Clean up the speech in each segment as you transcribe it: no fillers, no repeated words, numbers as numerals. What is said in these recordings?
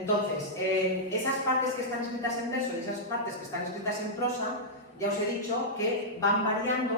Entonces, esas partes que están escritas en verso y esas partes que están escritas en prosa, ya os he dicho que van variando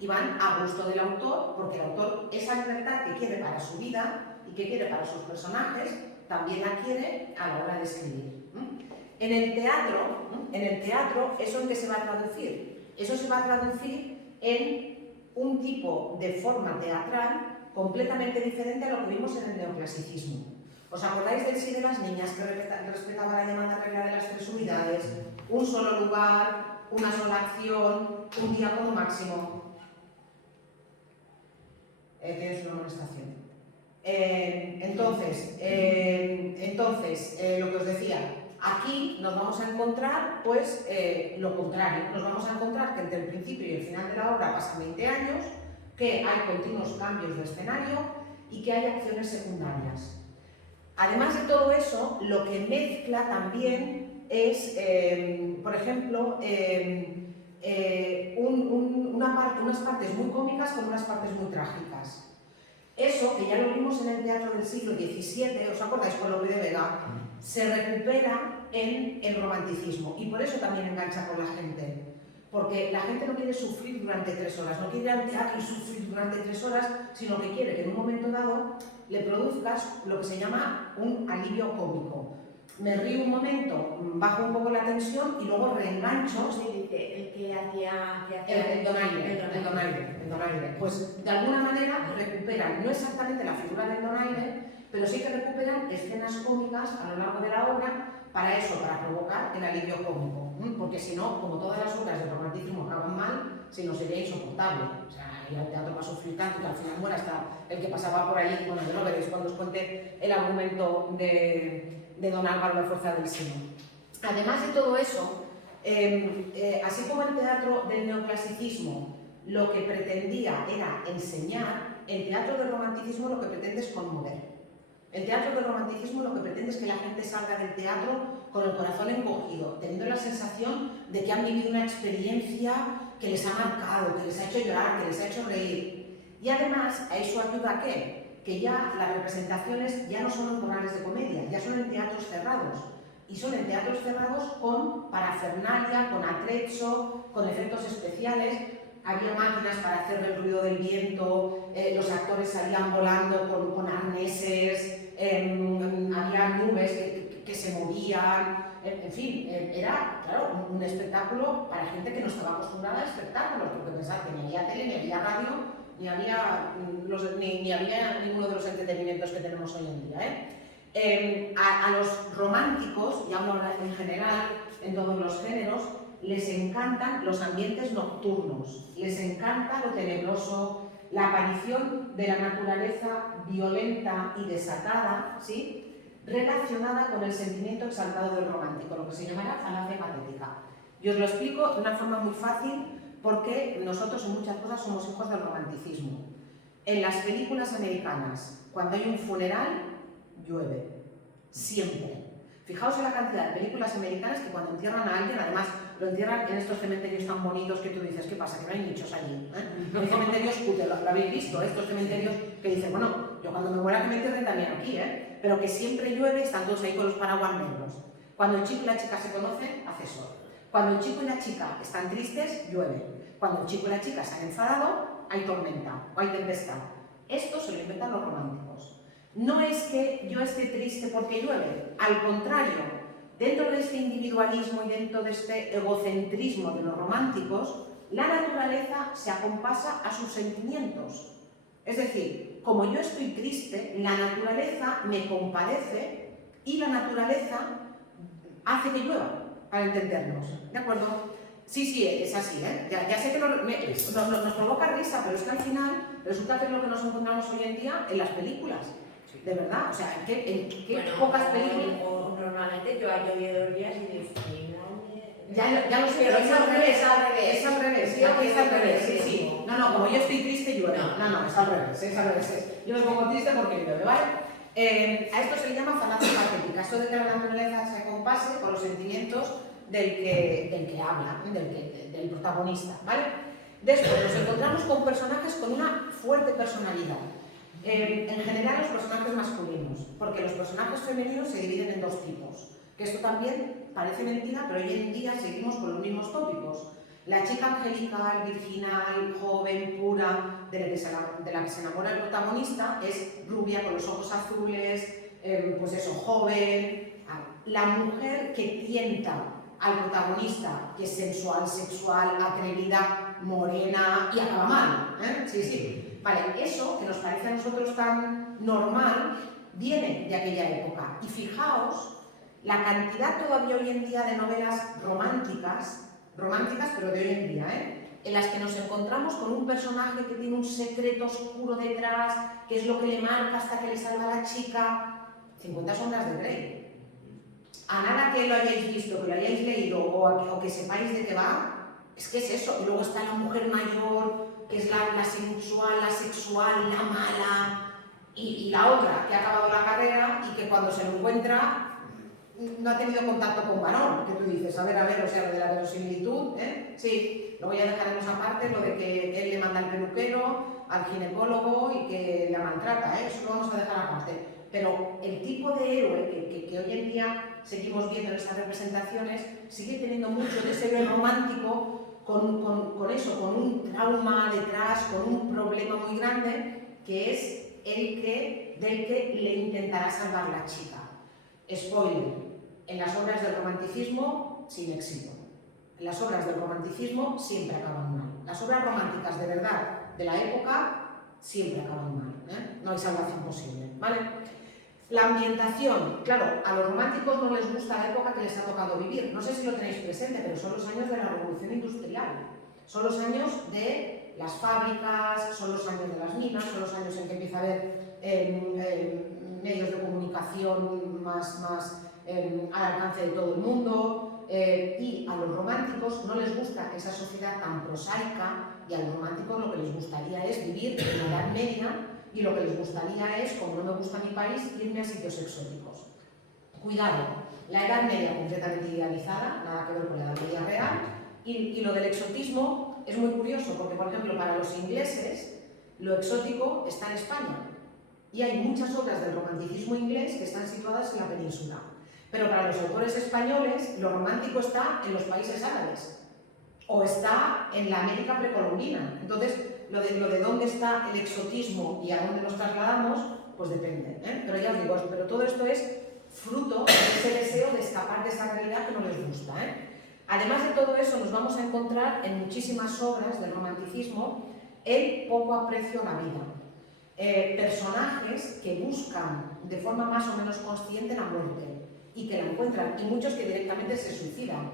y van a gusto del autor, porque el autor esa libertad que quiere para su vida y que quiere para sus personajes, también la quiere a la hora de escribir. En el teatro, ¿eso en qué se va a traducir? Eso se va a traducir en un tipo de forma teatral completamente diferente a lo que vimos en el neoclasicismo. ¿Os acordáis del sí de las niñas que respetaba la llamada regla de las 3 unidades? Un solo lugar, una sola acción, un día como máximo. Tienes una amonestación. Entonces, lo que os decía, aquí nos vamos a encontrar pues lo contrario. Nos vamos a encontrar que entre el principio y el final de la obra pasan 20 años, que hay continuos cambios de escenario y que hay acciones secundarias. Además de todo eso, lo que mezcla también es, por ejemplo, unas partes muy cómicas con unas partes muy trágicas. Eso, que ya lo vimos en el teatro del siglo XVII, ¿os acordáis con Lope de Vega? Se recupera en el romanticismo y por eso también engancha con la gente. Porque la gente no quiere sufrir durante 3 horas, no quiere ir al teatro y sufrir durante 3 horas, sino que quiere que en un momento dado le produzcas lo que se llama un alivio cómico. Me río un momento, bajo un poco la tensión y luego reengancho. Sí, el que hacía el donaire. Pues de alguna manera recuperan, no exactamente la figura del donaire, pero sí que recuperan escenas cómicas a lo largo de la obra para eso, para provocar el alivio cómico. Porque si no, como todas las obras del romanticismo acaban mal, si no sería insoportable. O sea, ir al teatro va a sufrir tanto que al final muera hasta el que pasaba por allí. Bueno, ya lo veréis cuando os cuente el argumento de Don Álvaro, La fuerza del sino. Además de todo eso, así como el teatro del neoclasicismo lo que pretendía era enseñar, el teatro del romanticismo lo que pretende es conmover. El teatro del romanticismo lo que pretende es que la gente salga del teatro con el corazón encogido, teniendo la sensación de que han vivido una experiencia que les ha marcado, que les ha hecho llorar, que les ha hecho reír. Y además, ¿a eso ayuda a qué? Que ya las representaciones ya no son en corales de comedia, ya son en teatros cerrados. Y son en teatros cerrados con parafernalia, con atrecho, con efectos especiales. Había máquinas para hacer el ruido del viento, los actores salían volando con arneses, había nubes que se movían, en fin, era, claro, un espectáculo para gente que no estaba acostumbrada a espectáculos, porque pensad que ni había tele, ni había radio, ni había ninguno de los entretenimientos que tenemos hoy en día. A los románticos, y hablo en general, en todos los géneros, les encantan los ambientes nocturnos, les encanta lo tenebroso, la aparición de la naturaleza violenta y desatada, ¿sí?, relacionada con el sentimiento exaltado del romántico, lo que se llamará falacia patética. Y os lo explico de una forma muy fácil porque nosotros en muchas cosas somos hijos del romanticismo. En las películas americanas, cuando hay un funeral, llueve, siempre. Fijaos en la cantidad de películas americanas que cuando entierran a alguien, además lo entierran en estos cementerios tan bonitos que tú dices, ¿qué pasa? Que no hay nichos allí. Hay cementerios cutres, lo habéis visto, estos cementerios que dicen, bueno, yo cuando me muera que me entierren también aquí, pero que siempre llueve, están todos ahí con los paraguas negros. Cuando el chico y la chica se conocen, hace sol. Cuando el chico y la chica están tristes, llueve. Cuando el chico y la chica se han enfadado, hay tormenta o hay tempestad. Esto se lo inventan los románticos. No es que yo esté triste porque llueve, al contrario, dentro de este individualismo y dentro de este egocentrismo de los románticos, la naturaleza se acompasa a sus sentimientos. Es decir, como yo estoy triste, la naturaleza me compadece y la naturaleza hace que llueva, para entendernos, ¿de acuerdo? Sí, es así, ya sé que nos provoca risa, pero es que al final resulta que es lo que nos encontramos hoy en día en las películas. De verdad, o sea, ¿en qué pocas películas? Normalmente yo ha llovido 2 días y digo, ya lo sé, pero es al revés, es al revés, sí. No, como yo estoy triste, llueve. No, es al revés. Yo me pongo triste porque llueve, ¿vale? A esto se le llama falacia patética, esto de que la naturaleza se compase con los sentimientos del que habla, del protagonista, ¿vale? Después nos encontramos con personajes con una fuerte personalidad. En general los personajes masculinos, porque los personajes femeninos se dividen en dos tipos, que esto también parece mentira, pero hoy en día seguimos con los mismos tópicos. La chica angelical, virginal, joven, pura, de la que se enamora el protagonista, es rubia, con los ojos azules, pues eso, joven. La mujer que tienta al protagonista, que es sensual, sexual, atrevida, morena y acaba mal. Sí, sí. Vale, eso que nos parece a nosotros tan normal viene de aquella época. Y fijaos la cantidad todavía hoy en día de novelas románticas pero de hoy en día, en las que nos encontramos con un personaje que tiene un secreto oscuro detrás, que es lo que le marca hasta que le salva a la chica. 50 sombras de Grey. A nada que lo hayáis visto, que lo hayáis leído o que sepáis de qué va, es que es eso. Y luego está la mujer mayor, que es la sensual, la sexual, la mala, y la otra que ha acabado la carrera y que cuando se lo encuentra no ha tenido contacto con varón, que tú dices, a ver, o sea, lo de la verosimilitud, sí, luego ya dejaremos aparte lo de que él le manda al peluquero, al ginecólogo y que la maltrata, eso lo vamos a dejar aparte. Pero el tipo de héroe que hoy en día seguimos viendo en estas representaciones sigue teniendo mucho de ese héroe romántico con eso, con un trauma detrás, con un problema muy grande, que es del que le intentará salvar la chica. Spoiler, en las obras del romanticismo, sin éxito. En las obras del romanticismo siempre acaban mal. Las obras románticas de verdad de la época siempre acaban mal. No hay salvación posible, ¿vale? La ambientación, claro, a los románticos no les gusta la época que les ha tocado vivir. No sé si lo tenéis presente, pero son los años de la revolución industrial. Son los años de las fábricas, son los años de las minas, son los años en que empieza a haber medios de comunicación más al alcance de todo el mundo, y a los románticos no les gusta esa sociedad tan prosaica, y a los románticos lo que les gustaría es vivir en la Edad Media, y lo que les gustaría es, como no me gusta mi país, irme a sitios exóticos. Cuidado, la Edad Media completamente idealizada, nada que ver con la Edad Media real, y lo del exotismo es muy curioso, porque por ejemplo para los ingleses lo exótico está en España, y hay muchas obras del romanticismo inglés que están situadas en la península. Pero para los autores españoles, lo romántico está en los países árabes o está en la América precolombina. Entonces, lo de dónde está el exotismo y a dónde nos trasladamos, pues depende. Pero ya os digo, pero todo esto es fruto de ese deseo de escapar de esa realidad que no les gusta. Además de todo eso, nos vamos a encontrar en muchísimas obras del romanticismo el poco aprecio a la vida. Personajes que buscan de forma más o menos consciente la muerte y que la encuentran, y muchos que directamente se suicidan.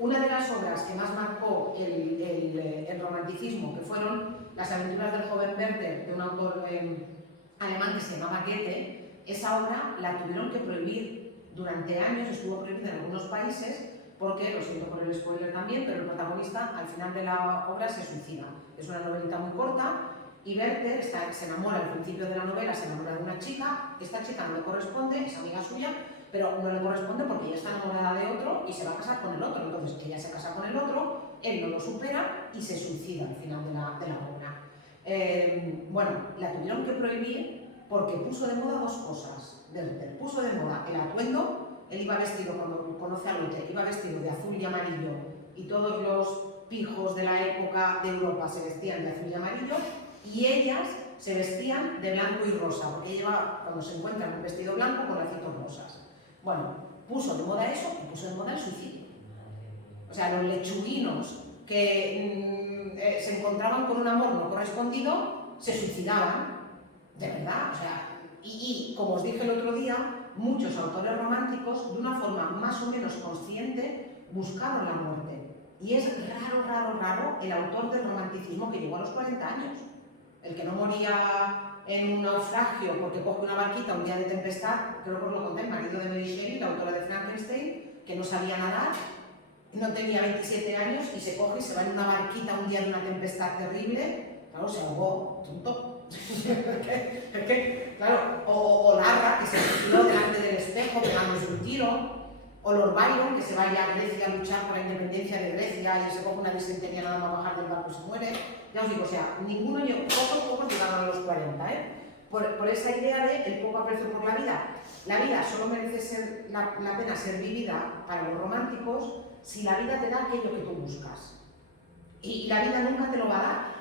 Una de las obras que más marcó el romanticismo, que fueron Las aventuras del joven Werther, de un autor alemán que se llamaba Goethe, esa obra la tuvieron que prohibir durante años, estuvo prohibida en algunos países, porque, lo siento por el spoiler también, pero el protagonista al final de la obra se suicida. Es una novelita muy corta, y Werther se enamora al principio de la novela, se enamora de una chica, esta chica no le corresponde, es amiga suya, pero no le corresponde porque ella está enamorada de otro y se va a casar con el otro. Entonces ella se casa con el otro, él no lo supera y se suicida al final de la obra. Bueno, la tuvieron que prohibir porque puso de moda dos cosas. Werther puso de moda el atuendo, él iba vestido, cuando conoce a Goethe, iba vestido de azul y amarillo, y todos los pijos de la época de Europa se vestían de azul y amarillo, y ellas se vestían de blanco y rosa, porque ella cuando se encuentra en un vestido blanco con lacitos rosas. Bueno, puso de moda eso y puso de moda el suicidio. O sea, los lechuguinos que se encontraban con un amor no correspondido se suicidaban, de verdad. O sea, y como os dije el otro día, muchos autores románticos, de una forma más o menos consciente, buscaron la muerte. Y es raro el autor del romanticismo que llegó a los 40 años. El que no moría en un naufragio porque coge una barquita un día de tempestad, creo que os lo conté, el marido de Mary Shelley, la autora de Frankenstein, que no sabía nadar, no tenía 27 años y se coge y se va en una barquita un día de una tempestad terrible, claro, se ahogó, tonto. Claro, o Larra, que se suicidó delante del espejo pegándose un tiro, o Lord Byron, que se vaya a Grecia a luchar por la independencia de Grecia y se coge una disentería nada más bajar del barco y se muere. Ya os digo, o sea, ninguno, pocos llegaron a los 40, por esa idea de el poco aprecio por la vida. La vida solo merece la pena ser vivida para los románticos si la vida te da aquello que tú buscas. Y la vida nunca te lo va a dar.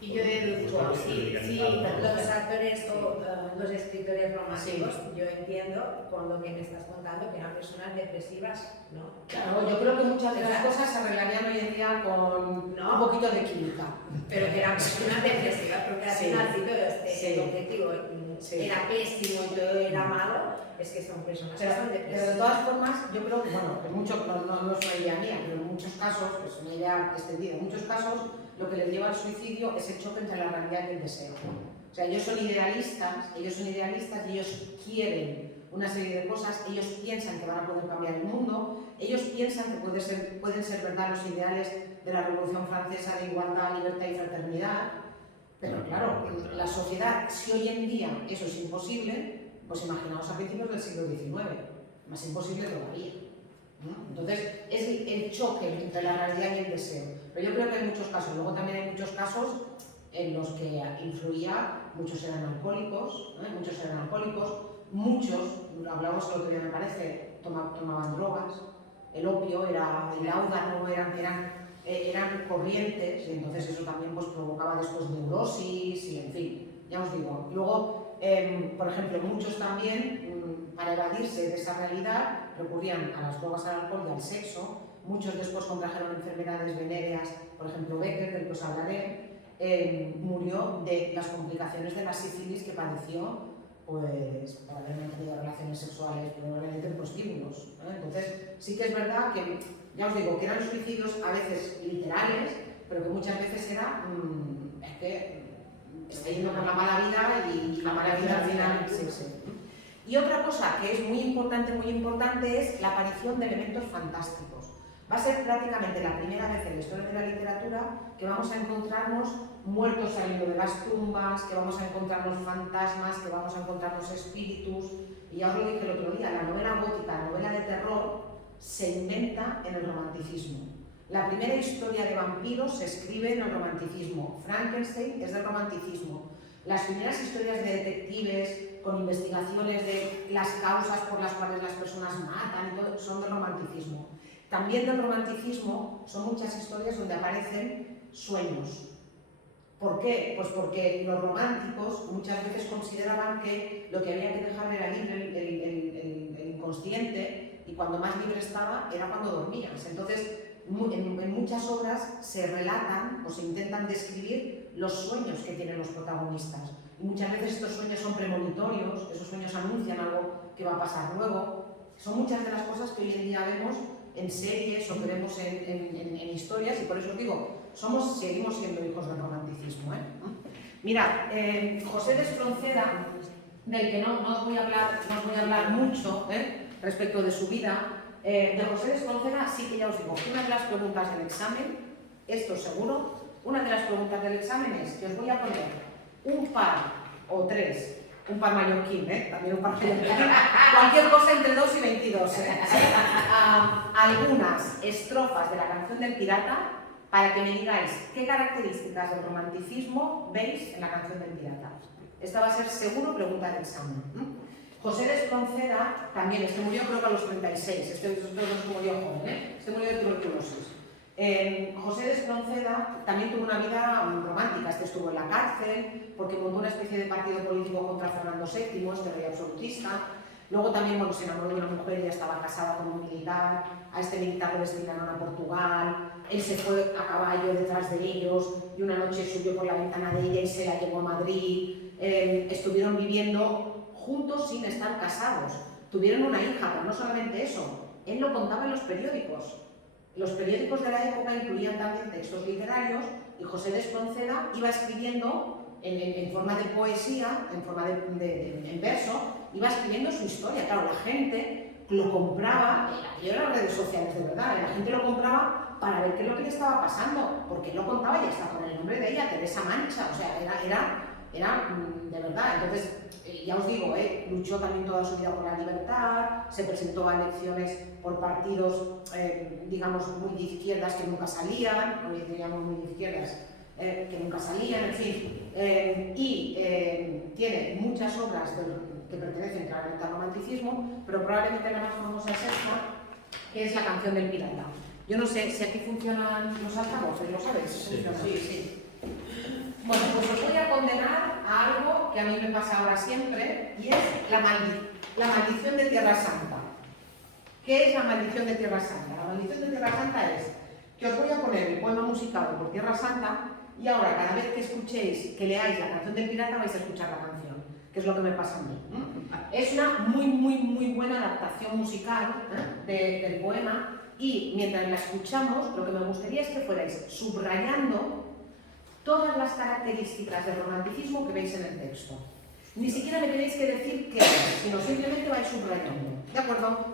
Y yo deduzco, sí, los actores o los escritores románticos, yo entiendo con lo que me estás contando que eran personas depresivas, ¿no? Claro, yo creo que muchas de las cosas se arreglarían hoy en día con un poquito de química. Pero que eran personas depresivas, porque al final si todo el objetivo era pésimo y todo era malo, es que son personas que son depresivas. Pero de todas formas, yo creo que, bueno, no es una idea mía, pero en muchos casos, es una idea extendida, en muchos casos lo que les lleva al suicidio es el choque entre la realidad y el deseo. O sea, ellos son idealistas y ellos quieren una serie de cosas, ellos piensan que van a poder cambiar el mundo, ellos piensan que pueden ser verdad los ideales de la Revolución Francesa de igualdad, libertad y fraternidad, pero claro, la sociedad, si hoy en día eso es imposible, pues imaginaos a principios del siglo XIX, más imposible todavía. Entonces, es el choque entre la realidad y el deseo. Pero yo creo que hay muchos casos, luego también hay muchos casos en los que influía, muchos eran alcohólicos, muchos, hablamos el otro día me parece, tomaban drogas, el opio, el láudano, eran corrientes, y entonces eso también pues, provocaba después neurosis, y en fin, ya os digo. Luego, por ejemplo, muchos también, para evadirse de esa realidad, recurrían a las drogas, al alcohol y al sexo. Muchos después contrajeron enfermedades venéreas, por ejemplo Becker, del que os hablaré, murió de las complicaciones de la sífilis que padeció pues, por haber mantenido relaciones sexuales probablemente en prostíbulos. Entonces, sí que es verdad que, ya os digo, que eran suicidios a veces literales, pero que muchas veces era, es que estoy yendo por la mala vida y la mala vida al final... Sí. Y otra cosa que es muy importante es la aparición de elementos fantásticos. Va a ser prácticamente la primera vez en la historia de la literatura que vamos a encontrarnos muertos saliendo de las tumbas, que vamos a encontrarnos fantasmas, que vamos a encontrarnos espíritus. Y ya os lo dije el otro día, la novela gótica, la novela de terror, se inventa en el romanticismo. La primera historia de vampiros se escribe en el romanticismo. Frankenstein es del romanticismo. Las primeras historias de detectives con investigaciones de las causas por las cuales las personas matan y todo, son del romanticismo. También del romanticismo son muchas historias donde aparecen sueños. ¿Por qué? Pues porque los románticos muchas veces consideraban que lo que había que dejar era libre el inconsciente, y cuando más libre estaba era cuando dormías. Entonces, en muchas obras se relatan o se intentan describir los sueños que tienen los protagonistas. Y muchas veces estos sueños son premonitorios, esos sueños anuncian algo que va a pasar luego. Son muchas de las cosas que hoy en día vemos en series o que vemos en historias, y por eso os digo, seguimos siendo hijos del romanticismo. Mirad, José de Espronceda, del que no os voy a hablar mucho respecto de su vida, de José de Espronceda sí que ya os digo, una de las preguntas del examen, esto seguro, una de las preguntas del examen es que os voy a poner un par o tres, un par mallorquín, también un par mallorquín, cualquier cosa entre 2 y 22, algunas estrofas de la canción del pirata para que me digáis qué características del romanticismo veis en la canción del pirata. Esta va a ser seguro pregunta del examen. José de Espronceda también, este murió creo que a los 36, este murió joven, este murió de tuberculosis. José de Espronceda también tuvo una vida romántica, este estuvo en la cárcel porque montó una especie de partido político contra Fernando VII, este rey absolutista. Luego también se enamoró de una mujer y ya estaba casada con un militar, a este militar lo destinaron a Portugal, él se fue a caballo detrás de ellos y una noche subió por la ventana de ella y se la llevó a Madrid. Estuvieron viviendo juntos sin estar casados, tuvieron una hija, pero no solamente eso, él lo contaba en los periódicos. Los periódicos de la época incluían también textos literarios y José de Espronceda iba escribiendo en forma de poesía, en forma en verso, iba escribiendo su historia. Claro, la gente lo compraba, aquello eran redes sociales de verdad, la gente lo compraba para ver qué es lo que le estaba pasando, porque él lo contaba y hasta con el nombre de ella, Teresa Mancha, o sea, era de verdad. Entonces, ya os digo, luchó también toda su vida por la libertad, se presentó a elecciones por partidos, digamos, muy de izquierdas que nunca salían, hoy diríamos muy de izquierdas, que nunca salían, en fin, y tiene muchas obras que pertenecen claramente al romanticismo, pero probablemente la más famosa es esta, que es La canción del pirata. Yo no sé si aquí funcionan los altavoces, ¿lo sabéis? Sí, sí. Bueno, pues os voy a condenar a algo que a mí me pasa ahora siempre, y es la maldición de Tierra Santa. ¿Qué es la maldición de Tierra Santa? La maldición de Tierra Santa es que os voy a poner el poema musicado por Tierra Santa y ahora cada vez que escuchéis, que leáis la canción del pirata vais a escuchar la canción, que es lo que me pasa a mí. Es una muy buena adaptación musical del poema y mientras la escuchamos lo que me gustaría es que fuerais subrayando todas las características del romanticismo que veis en el texto. Ni siquiera me tenéis que decir qué es, sino simplemente vais subrayando. ¿De acuerdo?